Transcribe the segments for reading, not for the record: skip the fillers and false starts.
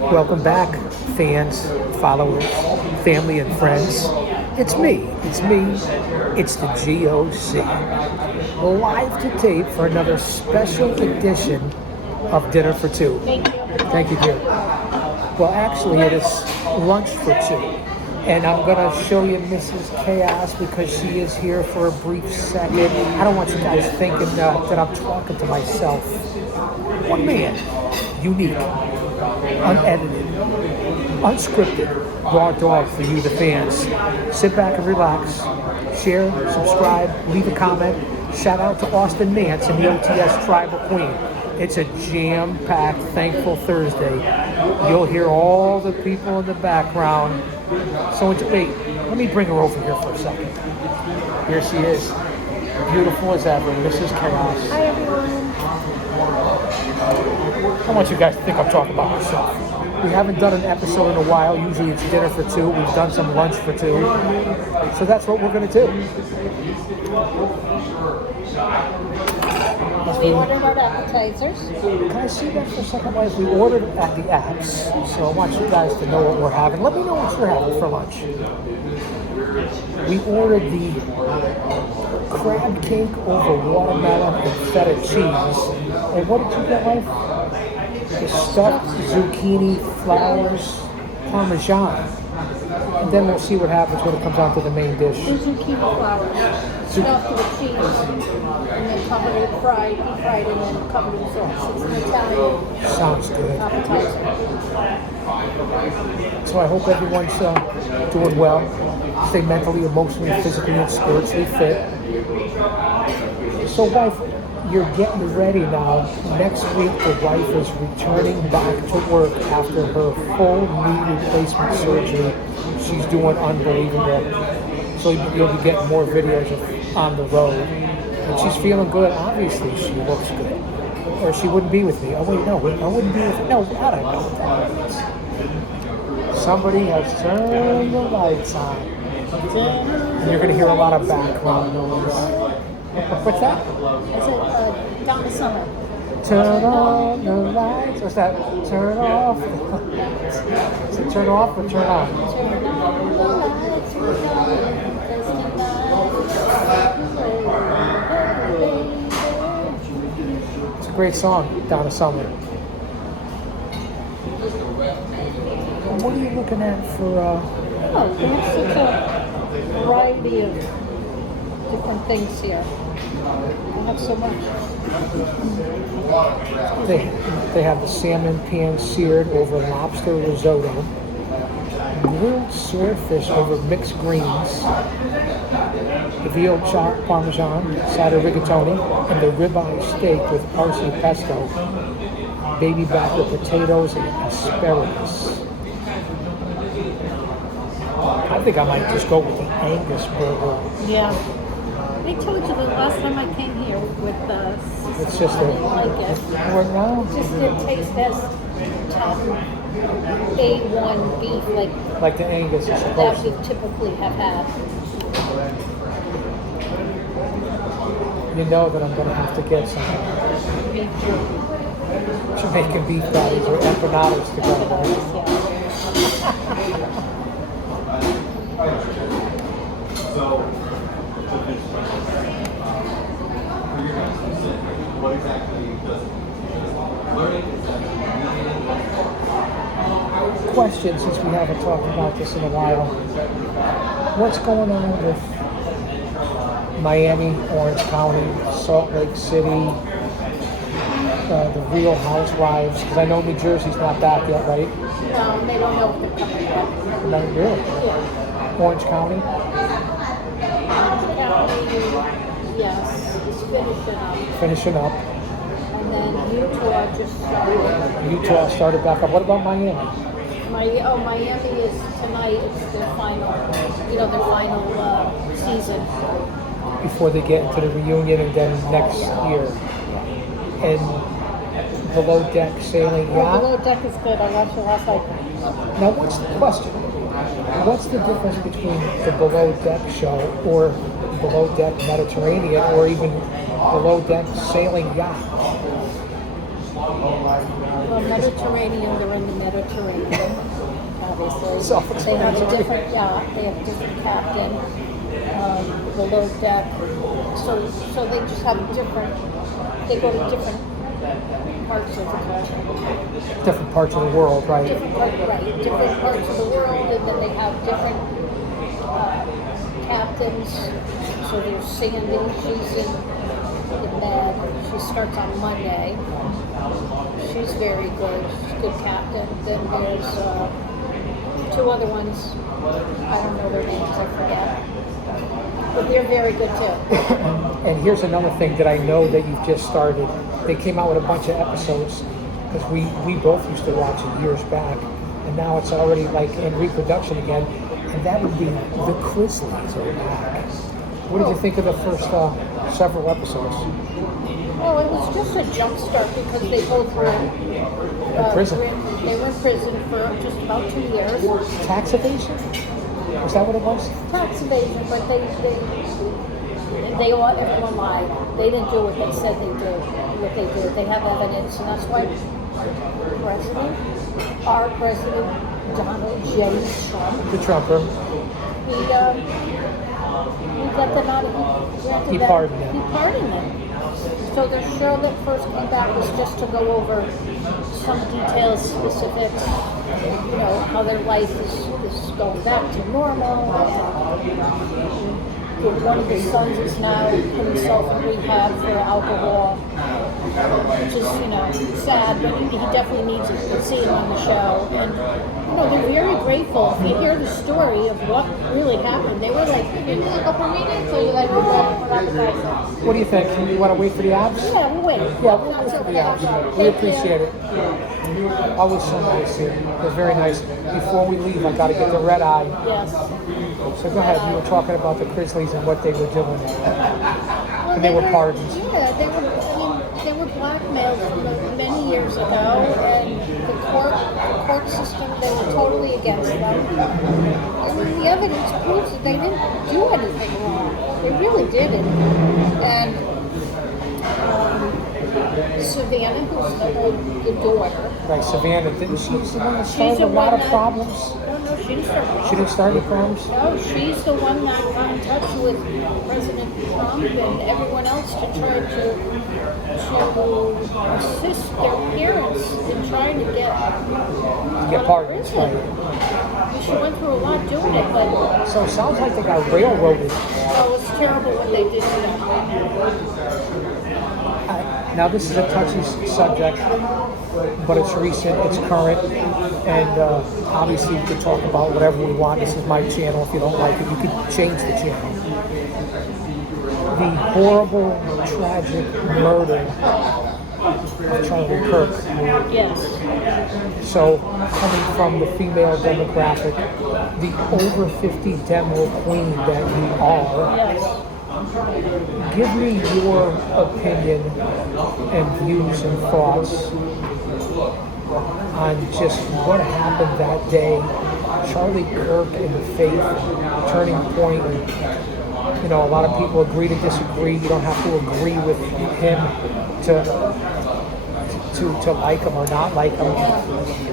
Welcome back, fans, followers, family, and friends. It's me. It's me. It's the GOC. Live to tape for another special edition of Dinner for Two. Thank you. Thank you, dear. Well, actually, it is lunch for two. And I'm going to show you Mrs. Chaos because she is here for a brief second. I don't want you guys thinking that I'm talking to myself. One man, unique, unedited, unscripted, raw dog for you, the fans. Sit back and relax. Share, subscribe, leave a comment. Shout out to Austin Nance and the OTS Tribal Queen. It's a jam-packed, thankful Thursday. You'll hear all the people in the background. So, wait, let me bring her over here for a second. Here she is, beautiful as ever, Mrs. Chaos. Hi, everyone. I want you guys to think I'm talking about myself. We haven't done an episode in a while. Usually it's dinner for two. We've done some lunch for two. So that's what we're going to do. We ordered our appetizers. Can I see that for a second, wife? We ordered at the apps. So I want you guys to know what we're having. Let me know what you're having for lunch. We ordered the crab cake over watermelon and feta cheese. And what did you get, wife? The stuffed zucchini, flowers, parmesan. And then we'll see what happens when it comes on to the main dish. The zucchini flowers, stuffed with cheese, and then covered in fried, deep fried, and then covered in sauce. It's an Italian Sounds good. appetizer. So I hope everyone's doing well. Stay mentally, emotionally, physically, and spiritually fit. So, wife, you're getting ready now. Next week, the wife is returning back to work after her full knee replacement surgery. She's doing unbelievable. So you'll be getting more videos of on the road. And she's feeling good. Obviously, she looks good. Or she wouldn't be with me. Oh, wait, no. I wouldn't be with No, I don't know what that means. Somebody has turned the lights on. And you're going to hear a lot of background noise. What's that? I said, Donna Summer. Turn on the lights. What's that? Turn off. Is it turn off or turn on? Turn on the lights, we're going tonight. It's a great song, Donna Summer. And what are you looking at for? Oh, they have such a variety of different things here. They have so much. They have the salmon pan seared over lobster risotto, grilled swordfish over mixed greens, the veal chopped parmesan, cider rigatoni, and the ribeye steak with parsley pesto, baby back potatoes, and asparagus. I think I might just go with the Angus burger. Yeah. I told you the last time I came here with It's just I didn't like it. no, It just didn't taste as top A1 beef like the Angus is that supposed we to. typically have had. You know that I'm going to have to get some Jamaican beef patties or empanadas to go with. Question, since we haven't talked about this in a while. What's going on with Miami, Orange County, Salt Lake City, the Real Housewives? Because I know New Jersey's not back yet, right? No, they don't know if they're coming yet. Not really. Yeah. Orange County? County, yes, is finishing up. Finishing up. And then Utah just started. Utah started back up. What about Miami? Miami is tonight. It's their final, their final season. Before they get into the reunion and then next year. And below deck sailing yacht. Below deck is good. I watched it last night. Now, what's the question? What's the difference between the below deck show or below deck Mediterranean or even below deck sailing yacht? Well, Mediterranean, they're in the Mediterranean, obviously. They have a Self-explanatory. different yacht, they have a different captain, below deck. So they just have different, they go to different parts of the country. Different parts of the world, right? Different parts of the world, and then they have different captains. So there's Sandy, she's in Med. She starts on Monday. She's very good. She's a good captain. Then there's two other ones. I don't know their names. I forget. But they're very good too. And here's another thing that I know that you've just started. They came out with a bunch of episodes because we both used to watch it years back, and now it's already like in reproduction again. And that would be The Grizzlies are back. What did you think of the first several episodes? Well, it was just a jump start because they both were In prison. They were in prison for just about 2 years. Tax evasion? Is that what it was? Tax evasion, but they all, everyone lied. They didn't do what they said they did. What they did, they have evidence, and that's why our president Donald J. Trump, The Trumper. he let them out. He pardoned them. He pardoned them. So the show that first came back was just to go over some details, specifics, you know, how their life is going back to normal. One of his sons is now put himself in rehab for alcohol, which is, you know, sad, but he definitely needs to see him on the show. And, you know, they're very grateful. If you hear the story of what really happened, they were like, "You a couple minutes, or you like to What do you think? You want to wait for the abs? Yeah, we'll wait. Yeah, we'll wait for the abs. We appreciate it. Always so nice here. They're very nice. Before we leave, I got to get the red eye. Yes. So go ahead. You were talking about the Grizzlies and what they were doing. Well, And they were pardoned. Yeah, they were blackmailed many years ago, and the court system, they were totally against them. I mean, the evidence proves that they didn't do anything wrong. They really didn't. And Savannah, who's the daughter. Like Savannah, didn't she used to the one that started a lot of problems? No, she didn't start. She didn't start any problems? No, she's the one that got in touch with President Trump and everyone else to try to assist their parents in trying to get pardoned. prison. She went through a lot doing it, but So it sounds like they got railroaded. it was terrible what they did to them. Now this is a touchy subject, but it's recent, it's current, and obviously we can talk about whatever we want. This is my channel. If you don't like it, you could change the channel. The horrible, tragic murder of Charlie Kirk. Yes. So, coming from the female demographic, the over 50 demo queen that you are, Yes. give me your opinion and views and thoughts on just what happened that day. Charlie Kirk and the faith, turning point. You know, a lot of people agree to disagree. You don't have to agree with him to like him or not like him.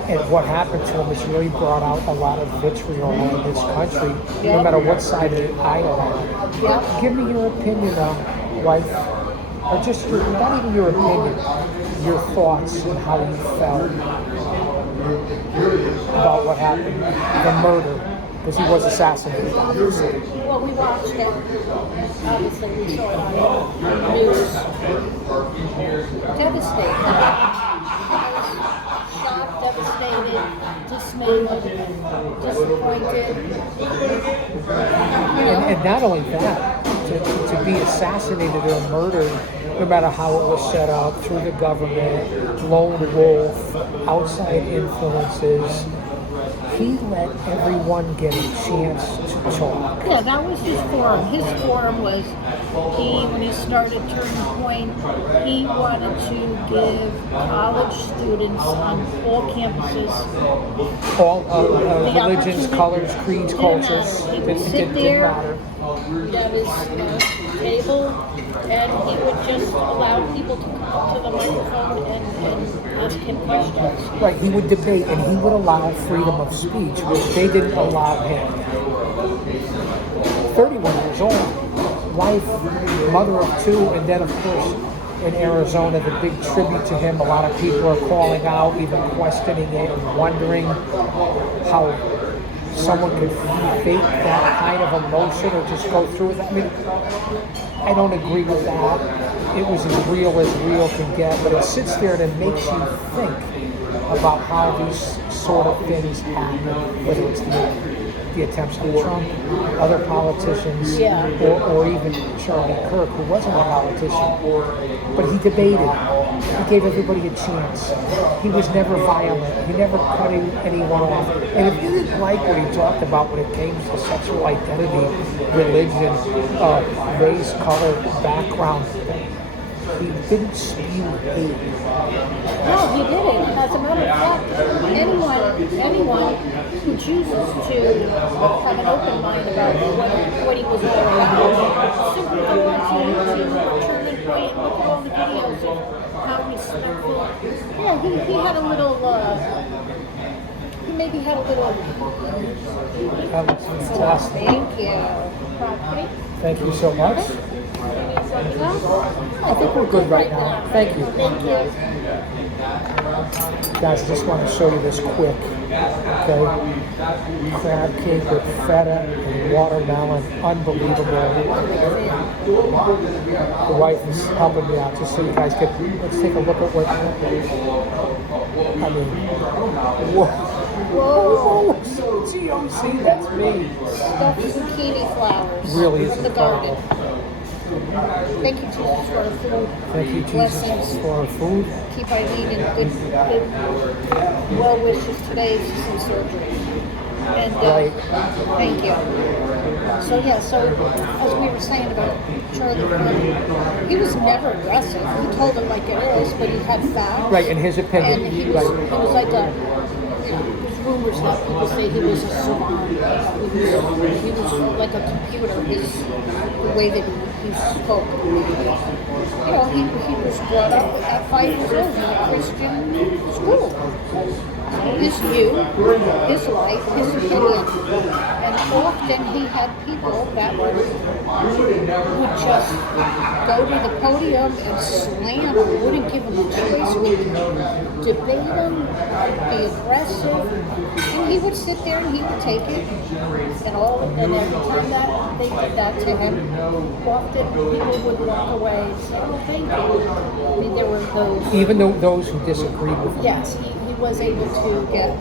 And what happened to him has really brought out a lot of vitriol in this country, no matter what side of the aisle on. Yeah. Give me your opinion on wife, or just not even your opinion, your thoughts and how you felt about what happened, the murder, because he was assassinated, obviously. Well, we watched it. Obviously, we saw it on the news. Devastated. I was shocked, devastated, dismayed, disappointed. And not only that, to be assassinated or murdered, no matter how it was set up, through the government, lone wolf, outside influences, he let everyone get a chance to talk. Yeah, that was his forum. His forum was, when he started Turning Point, he wanted to give college students on all campuses All the religions, opportunity- colors, creeds, cultures, He would sit didn't there matter. at his table, and he would just allow people to come up to the microphone and ask him questions. Right, he would debate and he would allow freedom of speech, which they didn't allow him. 31 years old, wife, mother of two, and then of course in Arizona, the big tribute to him, a lot of people are calling out, even questioning it and wondering how someone could fake that kind of emotion or just go through it. I mean, I don't agree with that. It was as real can get, but it sits there and it makes you think about how these sort of things happen, whether it's the attempts on Trump, other politicians, Yeah. or even Charlie Kirk, who wasn't a politician, but he debated. He gave everybody a chance. He was never violent. He never cut anyone off. And if you didn't like what he talked about when it came to sexual identity, religion, race, color, background, he didn't spew hate. No, he didn't. As a matter of fact, anyone who chooses to have an open mind about what he was all about, simply go onto YouTube or Truman Point and look at all the videos of how respectful. Yeah, he had a little. He maybe had a little. That was fantastic. Thank you. Property. Thank you so much. I think we're good right now. Thank you. Thank you. Guys, I just want to show you this quick. Okay. Crab cake with feta and watermelon. Unbelievable. The wife is helping me out just so you guys can, let's take a look at what, I mean, whoa. Whoa. GOC, that's me. Stuffed zucchini flowers. Really is from the garden. Thank you, Jesus, for our food. Thank you, Jesus, Blessings. for our food. Keep Eileen in good well wishes today. She's in surgery. And Right. thank you. So yeah, so as we were saying about Charlie Kirk, he was never aggressive. He told it like it is, but he had facts. Right, in his opinion. And he was like a, you know, there's rumors that people say he was a savant. He was like a computer, the way that he spoke. You know, he was brought up at 5 years old in a Christian school. His view, his life, his opinion. And often he had people that would just go to the podium and slam him, wouldn't give him a choice, would debate him, be aggressive, and he would sit there and he would take it. And every time that they did that to him, often people would walk away and say, oh, thank you. I mean, there were those. Even though those who disagreed with him. Yes, he was able to get.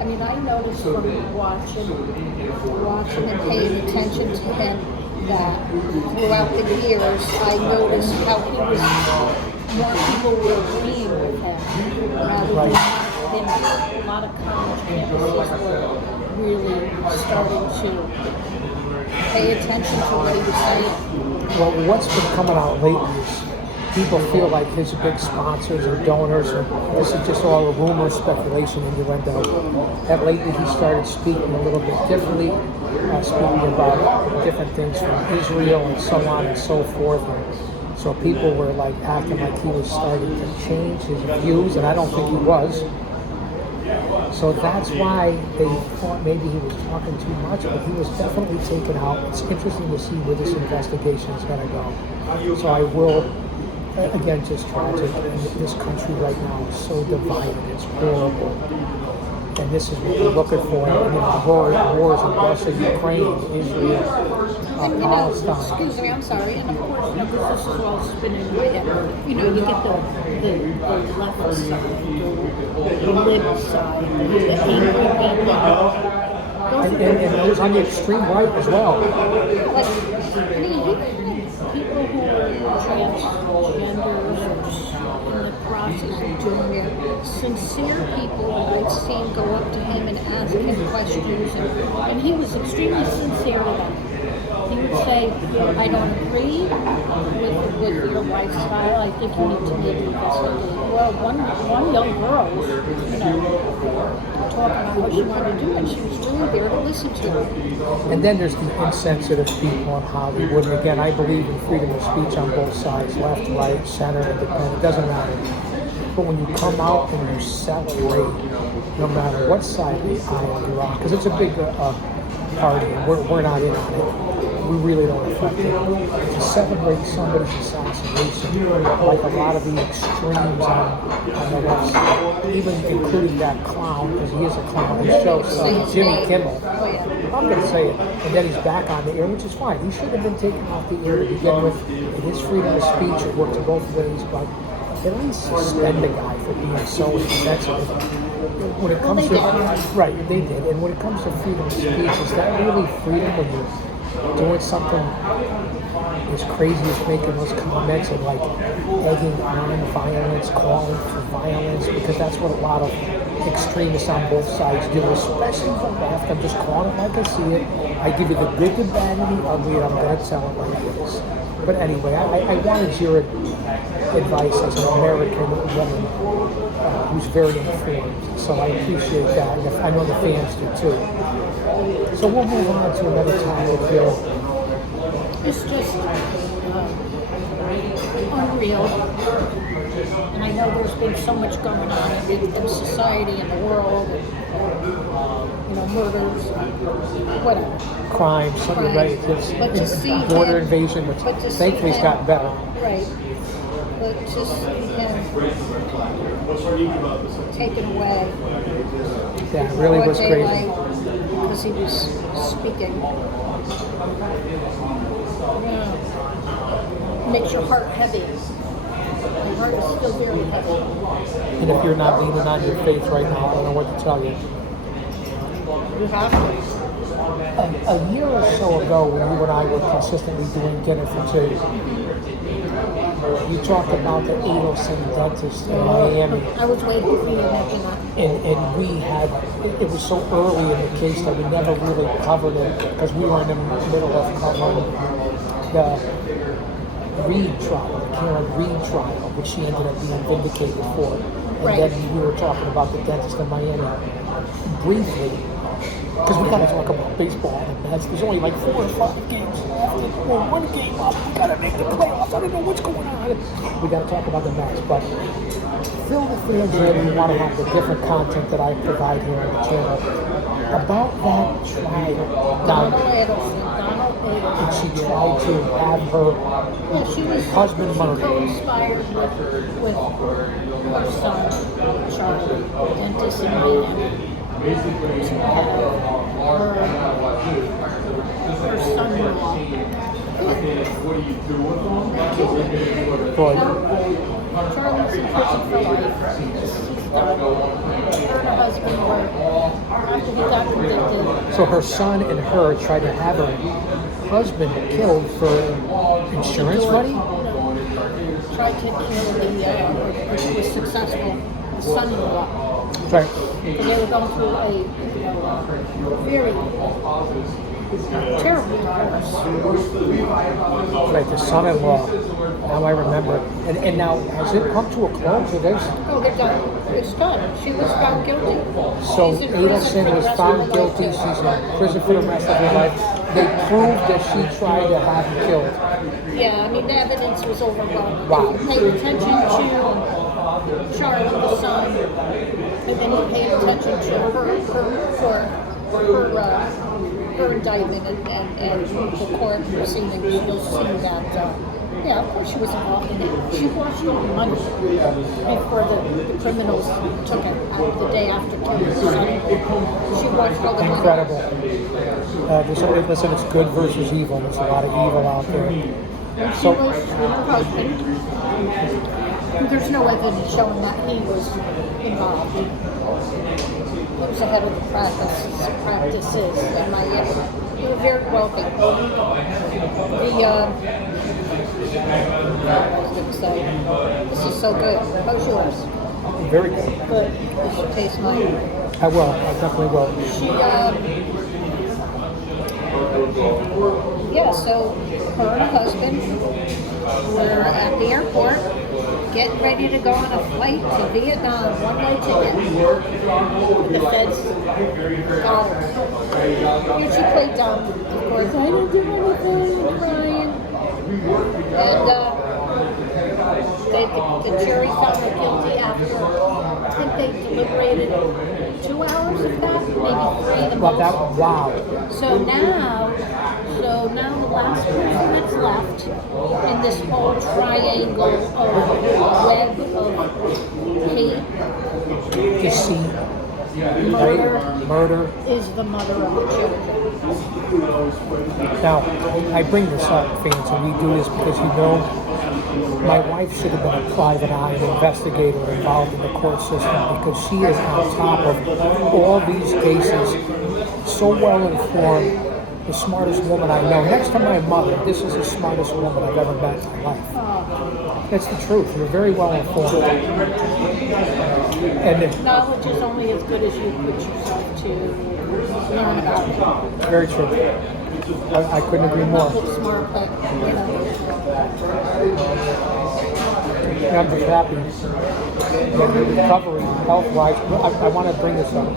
I mean, I noticed from watching and paying attention to him that throughout the years, I noticed how he was. More people were agreeing with him. Rather than a lot of college campuses were really starting to pay attention to what he was saying. Well, what's been coming out lately is people feel like his big sponsors or donors, or this is just all a rumor, speculation, innuendo. That lately he started speaking a little bit differently, speaking about different things from Israel and so on and so forth. And so people were like acting like he was starting to change his views, and I don't think he was. So that's why they thought maybe he was talking too much, but he was definitely taken out. It's interesting to see where this investigation is going to go. So I will, again, just tragic. And this country right now is so divided. It's horrible. And this is what we're looking for. You know, wars in Russia, Ukraine, Israel, And Palestine. excuse me, I'm sorry. And of course, because this is all spinning in my head. You know, you get the left side, the lib side, the angry people. And those on the extreme right as well. Like, I mean, he had people who were transgenders or in the process of doing it. Sincere people that I'd seen go up to him and ask him questions, and he was extremely sincere to them. He would say, I don't agree with your lifestyle. I think you need to maybe investigate. Well, one young girl was, you know, talking about what she wanted to do, and she was really there to listen to her. And then there's the insensitive people in Hollywood. And again, I believe in freedom of speech on both sides, left, right, center, independent. It doesn't matter. But when you come out and you celebrate, no matter what side of the aisle you're on, because it's a big party, and we're not in on it. We really don't affect it. To celebrate somebody's assassination, like a lot of the extremes on the left side, even including that clown, because he is a clown, he shows Jimmy Kimmel. I'm going to say it. And then he's back on the air, which is fine. He should have been taken off the air to begin with. It is freedom of speech. It works both ways, but at least suspend the guy for being so insensitive. When it comes to right, they did. And when it comes to freedom of speech, is that really freedom when you're doing something as crazy as making those comments and like egging on violence, calling for violence? Because that's what a lot of extremists on both sides do, especially the left. I'm just calling it like I see it. I give you the good, the bad, and the ugly, and I'm going to tell it like it is. But anyway, I wanted your advice as an American woman who's very informed. So I appreciate that. And I know the fans do too. So we'll move on to another topic here. It's just unreal. And I know there's been so much going on in society and the world, and, murders, whatever. Crime, something, right? But to see border him, invasion, which thankfully has gotten better. Right. But just see him taken away. Yeah, it really was crazy. Because he was speaking. Yeah. Makes your heart heavy. My heart is still very heavy. And if you're not leaning on your faith right now, I don't know what to tell you. You have to. A year or so ago, when you and I were consistently doing Dinner for Two, you talked about the Adelson dentist in Miami. I was waiting for you to mention that. And we had, it was so early in the case that we never really covered it because we were in the middle of covering the Reed trial, the Karen Reed trial, which she ended up being vindicated for. And then we were talking about the dentist in Miami briefly, because we got to talk about baseball and Mets. There's only like 4 or 5 games left. We're 1 game up. We got to make the playoffs. I don't know what's going on. We got to talk about the Mets, but fill the fans in. We want to have the different content that I provide here on the channel about that trial. Donald Adelson. And she tried to have her husband murdered. She co-inspired with her son, Charlie, dentist in Miami, to have her son-in-law. Charlie's in prison for life. Her husband were, after he got convicted. So her son and her tried to have her husband killed for insurance money? Tried to kill which was successful, the son-in-law. Right. They were going through a very terrible divorce. Right, the son-in-law. Now I remember. And now, has it come to a close or this? Oh, they're done. It's done. She was found guilty. So Adelson was found guilty. She's in prison for the rest of her life. They proved that she tried to have him killed. Yeah, I mean, the evidence was overwhelming. Wow. He paid attention to Charlie, the son, and then he paid attention to her indictment and the court proceedings. You'll see that, yeah, of course she was involved in it. She washed all the money before the criminals took it the day after killing her son. She washed all the money. Incredible. Listen, it's good versus evil. There's a lot of evil out there. She was with her husband. There's no evidence showing that he was involved. He was the head of the practices in Miami. They were very wealthy. What was I going to say? This is so good. How's yours? Very good. Good. You should taste mine. I will. I definitely will. Yeah, so her and her husband were at the airport getting ready to go on a flight to Vietnam, one-way ticket. The feds got her. And she played dumb. Of course, I didn't do anything, crying. And The jury found her guilty after, I think they deliberated 2 hours of that, maybe 3 the Well, most. wow. So now the last person that's left in this whole triangle of web of hate, Deceit, murder, right? Murder. is the mother of the children. Now, I bring this up, fans, and we do this because my wife should have been a private eye, an investigator involved in the court system because she is on top of all these cases, so well informed, the smartest woman I know. Next to my mother, this is the smartest woman I've ever met in my life. That's the truth. You're very well informed. And Knowledge is only as good as you put yourself to learn about it. it's very true. I couldn't agree I'm more. not book smart, but you know. And I'm just happy that the recovery, health-wise, I want to bring this up.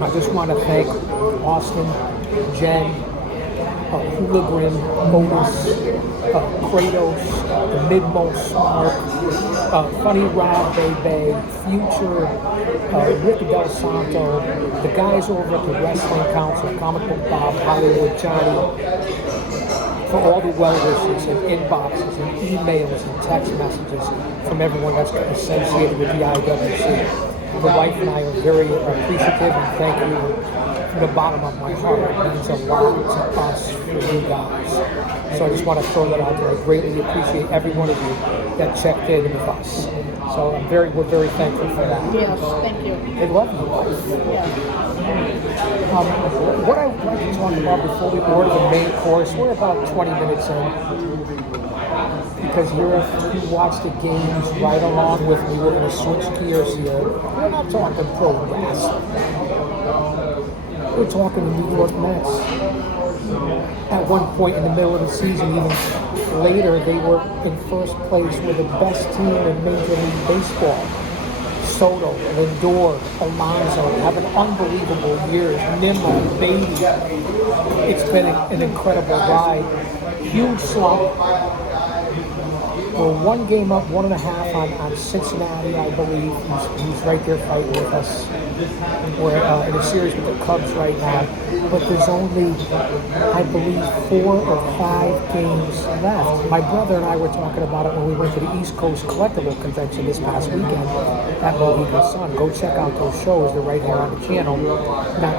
I just want to thank Austin, Jen, Hooligan, Otis, Kratos, the Midmost Smart, Funny Rob Bebe, Future, Rick Del Santo, the guys over at the Wrestling Council, Comic Book Bob, Hollywood Johnny, for all the well wishes and inboxes and emails and text messages from everyone that's associated with the IWC. The wife and I are very appreciative and thank you from the bottom of my heart. It means a lot to us for you guys. So I just want to throw that out there. I greatly appreciate every one of you that checked in with us. So we're very thankful for that. Yes, thank you. They love you. Yeah. What I would like to talk about before we order the main course, we're about 20 minutes in. Because if you watch the games right along with me, we're going to switch gears here. We're not talking pro wrestling. We're talking the New York Mets. At one point in the middle of the season, even later, they were in first place with the best team in Major League Baseball. Soto, Lindor, Alonso have an unbelievable years. Nimmo, Beatty. It's been an incredible ride. Huge slump. We're one game up, 1.5 on Cincinnati, I believe. He's right there fighting with us. We're in a series with the Cubs right now. But there's only, I believe, 4 or 5 games left. My brother and I were talking about it when we went to the East Coast Collectible Convention this past weekend at Mohegan Sun. Go check out those shows. They're right here on the channel. Not